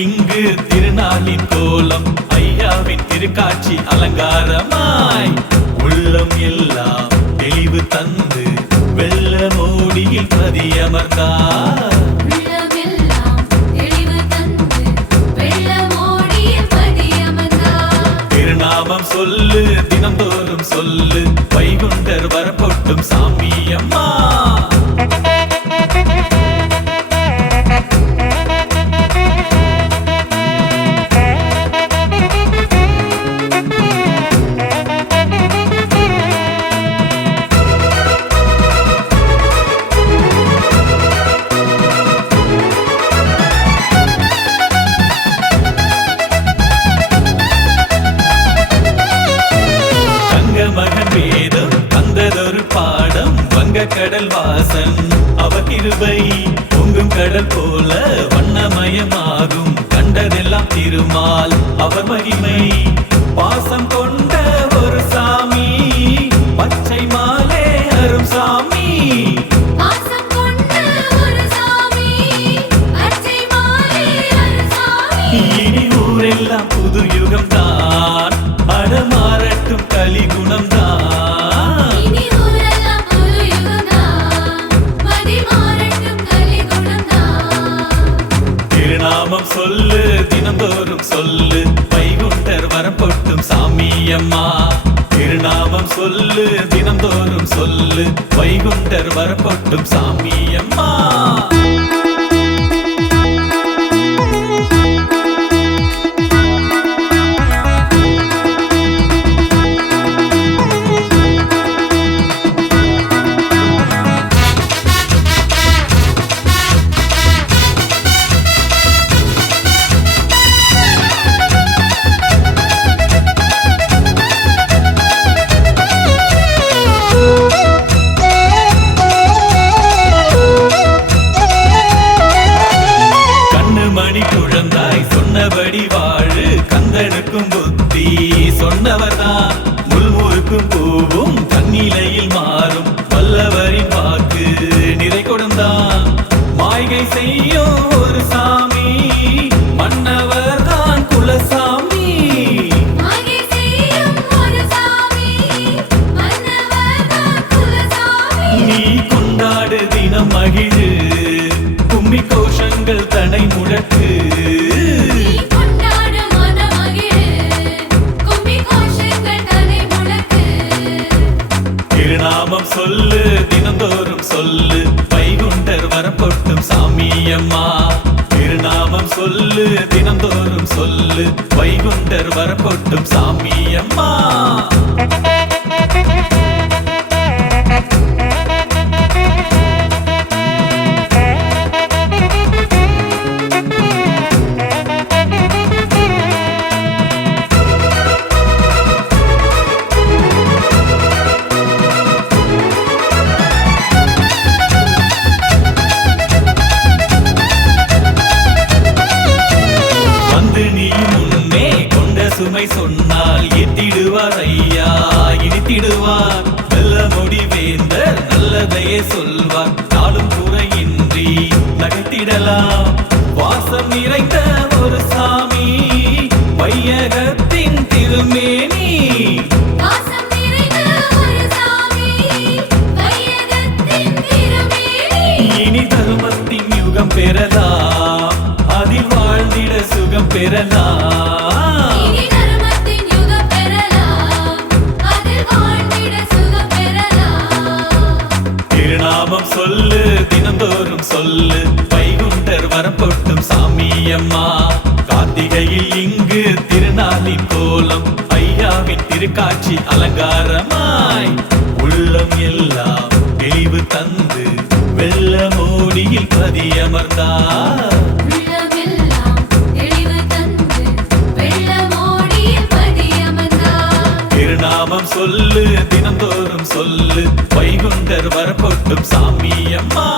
இங்கு திருநாளின் கோலம் ஐயாவின் திருக்காட்சி அலங்காரமாய் உள்ளம் எல்லாம் தெளிவு தந்து வெள்ள மோடியில் பதியமர்ந்தார். திருநாமம் சொல்லு தினந்தோறும் சொல்லு வைகுண்டர் வரப்பொட்டும் சாமி அம்மா. கடல் வாசன் அவர் கிருபை பொங்கும் கடல் போல வண்ணமயமாகும் கண்டதெல்லாம் திருமால் அவர் மகிமை. பாசம் கொண்ட ஒரு சாமி பச்சை மாலே அரும் சாமி. இனி ஊரெல்லாம் புது யுகம் தான் அடமாறட்டும் கலிகுணம் தான். திருநாமம் சொல்லு தினந்தோறும் சொல்லு வைகுண்டர் வரப்பொட்டும் சாமி அம்மா. திருநாமம் சொல்லு தினந்தோறும் சொல்லு வைகுண்டர் வரப்பொட்டும் சாமி அம்மா. சொன்னபடி வாழு கந்தனுக்கும் புத்தி சொன்னவர்தான் முள்முறுக்கும் பூவும் தன்னிலையில் மாறும் வல்லவரின் வாக்கு நிறை கொடுந்தான். மாய்கை செய்யும் ஒரு சாமி மன்னவர் தான் குலசாமி. நீ கொண்டாடு தினம் மகிழு கும்மி கோஷங்கள் தனை முழக்கு. திருநாமம் சொல்லு தினந்தோறும் சொல்லு வைகுண்டர் வரப்பொட்டும் சாமி அம்மா. திருநாமம் சொல்லு தினந்தோறும் சொல்லு வைகுண்டர் வரப்பொட்டும் சாமி அம்மா. சுமை சொன்னால் எத்திடுவார் ஐயா இனித்திடுவார். நல்ல முடிவேந்தர் நல்லதையே சொல்வார் நாளும் குறையின்றி நகர்த்திடலாம். வாசம் நிறைந்த ஒரு சாமி வையகத்தின் திருமேனி. இனி தர்மத்தின் யுகம் பெறலாம் அதில் வாழ்ந்திட சுகம் பெறலாம். திருநாமம் சொல்லு தினந்தோறும் சொல்லு வைகுண்டர் வரப்பொட்டும் சாமி அம்மா. கார்த்திகையில் இங்கு திருநாளின் கோலம் ஐயாவின் திருக்காட்சி அலங்காரமாய் உள்ளம் எல்லாம் தெளிவு தந்து வெள்ள மோடியில் பதியமர்ந்தார். திருநாமம் சொல்லு தினந்தோறும் சொல்லு வைகுண்டர் வரப்பொட்டும் சாமி அம்மா.